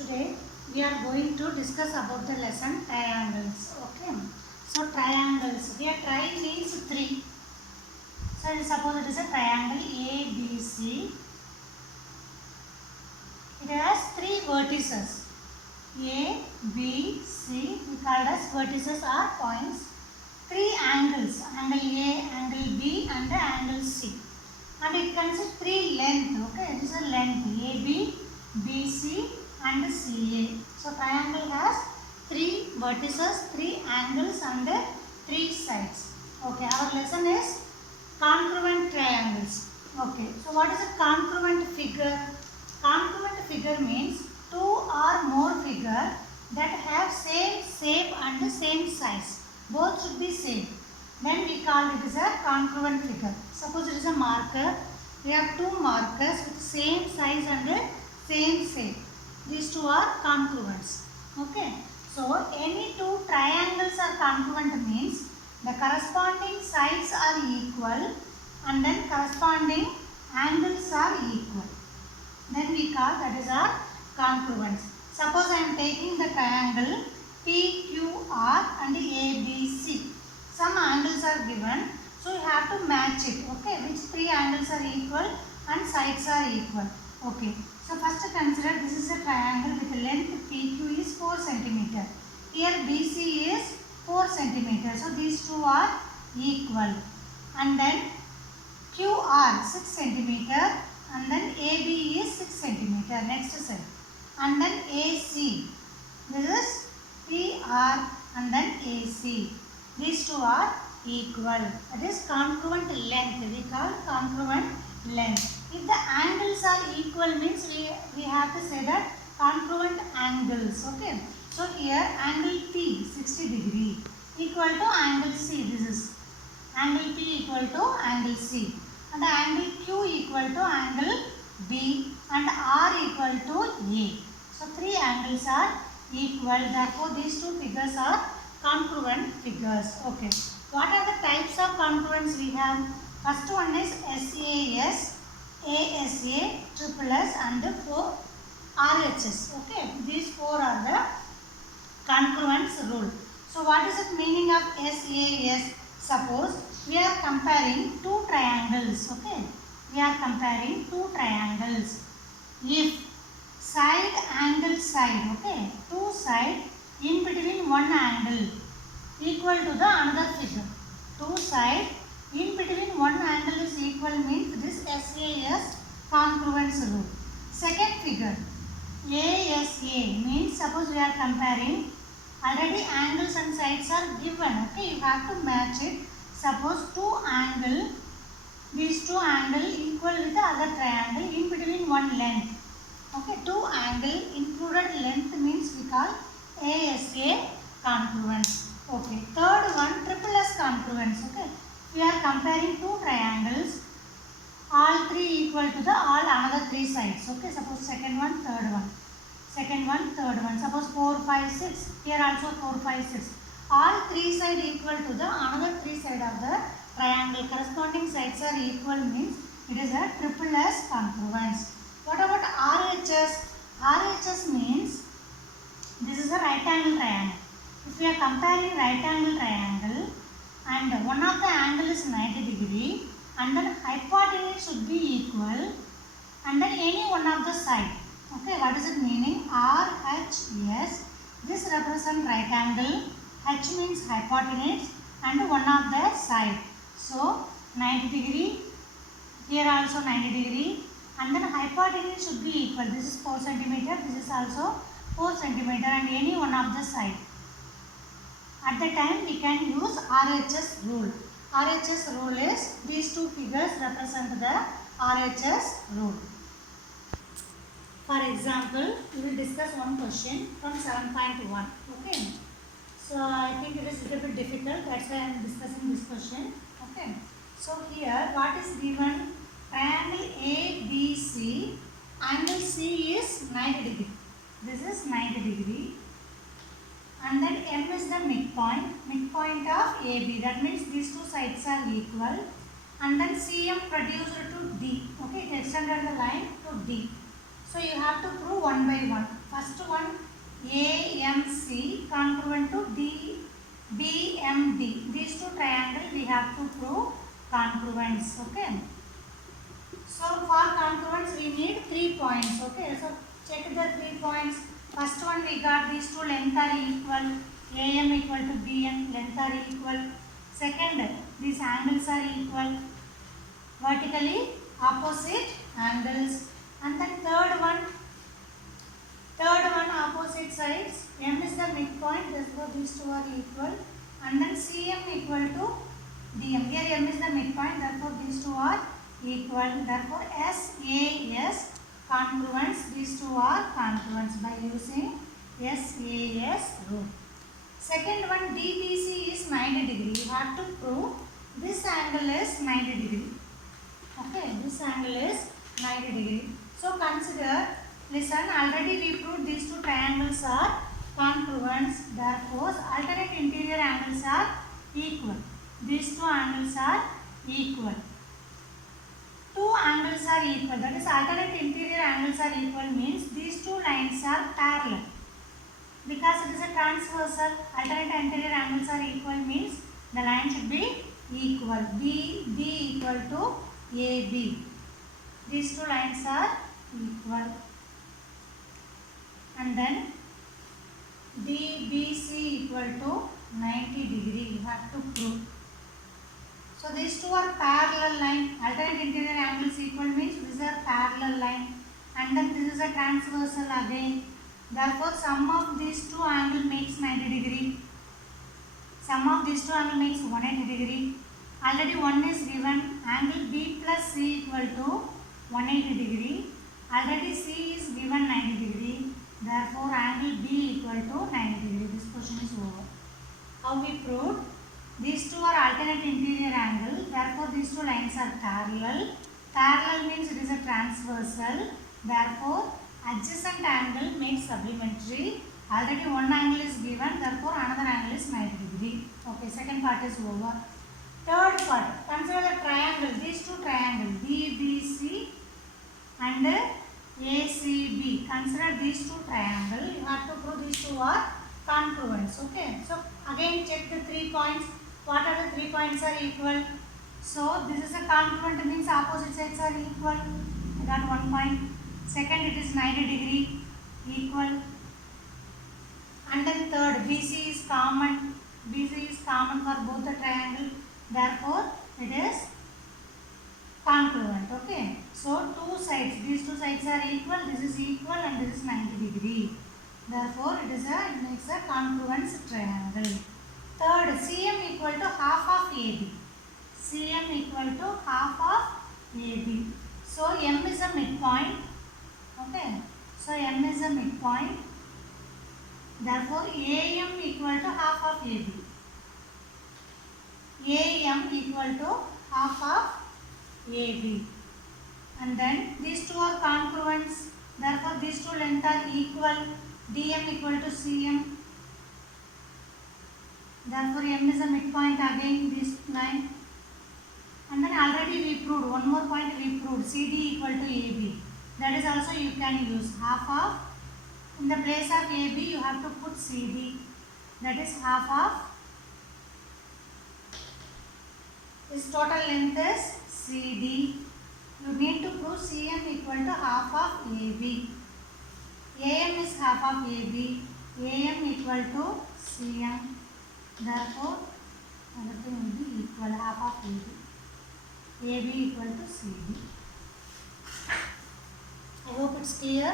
Today we are going to discuss about the lesson triangles. Okay. So triangles. Here tri means three. So suppose it is a triangle ABC. It has three vertices. A, B, C. We called as vertices or points. Three angles. Angle A, angle B, and angle C. And it consists three length. Okay. It is a length AB, BC, and CA. So triangle has three vertices, three angles, and three sides. Okay, our lesson is congruent triangles. Okay, so what is a congruent figure? Congruent figure means two or more figure that have same shape and same size. Both should be same. Then we call it as a congruent figure. Suppose it is a marker. We have two markers with same size and same shape. These two are congruents. Okay. So any two triangles are congruent means the corresponding sides are equal and then corresponding angles are equal. Then we call that is our congruence. Suppose I am taking the triangle PQR and ABC. Some angles are given, so you have to match it. Okay, which three angles are equal and sides are equal. Okay, so first consider this is a triangle with length PQ is 4 cm. Here BC is 4 cm. So these two are equal. And then QR 6 cm and then AB is 6 cm. Next side. And then AC. This is PR and then AC. These two are equal. That is congruent length. We call congruent length. If the angles are equal means we have to say that congruent angles. Okay. So here angle P 60 degree equal to angle C. This is angle P equal to angle C. And angle Q equal to angle B and R equal to A. So three angles are equal. Therefore these two figures are congruent figures. Okay. What are the types of congruence we have? First one is SAS, ASA, triple S and RHS. Okay. These four are the congruence rule. So what is the meaning of SAS? Suppose we are comparing two triangles. Okay. We are comparing two triangles. If side angle side, okay, two side in between one angle equal to the another figure. Two side in between one angle is equal means this SAS congruence rule. Second figure ASA means suppose we are comparing already angles and sides are given. Okay, you have to match it. Suppose these two angle equal with the other triangle in between one length. Okay, two angle included length means we call ASA congruence. Okay, third one triple S congruence. Okay, we are comparing two triangles, all three equal to the all another three sides. Okay, suppose second one, third one. Second one, third one. Suppose 4, 5, 6. Here also 4, 5, 6. All three sides equal to the another three side of the triangle. Corresponding sides are equal means it is a triple S congruence. What about RHS? RHS means this is a right angle triangle. If we are comparing right angle triangle and one of the angle is 90 degree and then hypotenuse should be equal and then any one of the side. Okay, what is it meaning? RHS. This represents right angle. H means hypotenuse and one of the side. So 90 degree. Here also 90 degree. And then hypotenuse should be equal. This is 4 cm. This is also 4 cm and any one of the side. At the time we can use RHS rule. RHS rule is these two figures represent the RHS rule. For example, we will discuss one question from 7.1. Okay. So I think it is a little bit difficult. That's why I am discussing this question. Okay. So here what is given? Triangle ABC. Angle C is 90 degree. This is 90 degree. And then M is the midpoint of AB. That means these two sides are equal. And then CM produced to D. Okay. It extended the line to D. So you have to prove one by one. First one AMC congruent to BMD. These two triangles we have to prove congruence. Okay. So for congruence we need 3 points. Okay. So check the 3 points. First one we got these two length are equal. AM equal to BM, length are equal. Second, these angles are equal. Vertically opposite angles. And then third one opposite sides. M is the midpoint, therefore these two are equal. And then CM equal to DM. Here M is the midpoint, therefore these two are equal. Therefore SAS congruence, these two are congruence by using SAS rule. Second one DBC is 90 degree. You have to prove this angle is 90 degree. Okay, this angle is 90 degree. So consider, listen, already we proved these two triangles are congruence. Therefore, alternate interior angles are equal. These two angles are equal. Two angles are equal. That is, alternate interior angles are equal means these two lines are parallel. Because it is a transversal, alternate interior angles are equal means the line should be equal. B equal to AB. These two lines are equal. And then DBC equal to 90 degree. You have to prove. So these two are parallel line. Alternate interior angles equal means this is a parallel line. And then this is a transversal again. Therefore, sum of these two angles makes 90 degree. Sum of these two angles makes 180 degree. Already one is given. Angle B plus C equal to 180 degree. Already C is given 90 degree. Therefore, angle B equal to 90 degree. This question is over. How we proved? These two are alternate interior angle. Therefore, these two lines are parallel. Parallel means it is a transversal. Therefore, adjacent angle makes supplementary. Already one angle is given, therefore another angle is 90 degree. Okay, second part is over. Third part, consider the triangle. These two triangles DBC and ACB. Consider these two triangles. You have to prove these two are congruence. Okay. So again check the 3 points. What are the 3 points are equal? So this is a congruent means opposite sides are equal. I got 1 point. Second, it is 90 degree equal. And then third, BC is common. BC is common for both the triangle. Therefore, it is congruent. Okay. So two sides. These two sides are equal. This is equal and this is 90 degree. Therefore, it makes a congruence triangle. Third, CM equal to half of AB. CM equal to half of AB. So M is a midpoint. Okay. So M is a midpoint. Therefore, AM equal to half of AB. AM equal to half of AB. And then these two are congruents. Therefore, these two lengths are equal. DM equal to CM. Therefore, M is a midpoint again this line. And then already we proved, one more point we proved, CD equal to AB. That is also you can use half of, in the place of AB you have to put CD. That is half of, this total length is CD. You need to prove CM equal to half of AB. AM is half of AB. AM equal to CM. Therefore, everything will be equal, half of AB. AB equal to CD. I hope it's clear.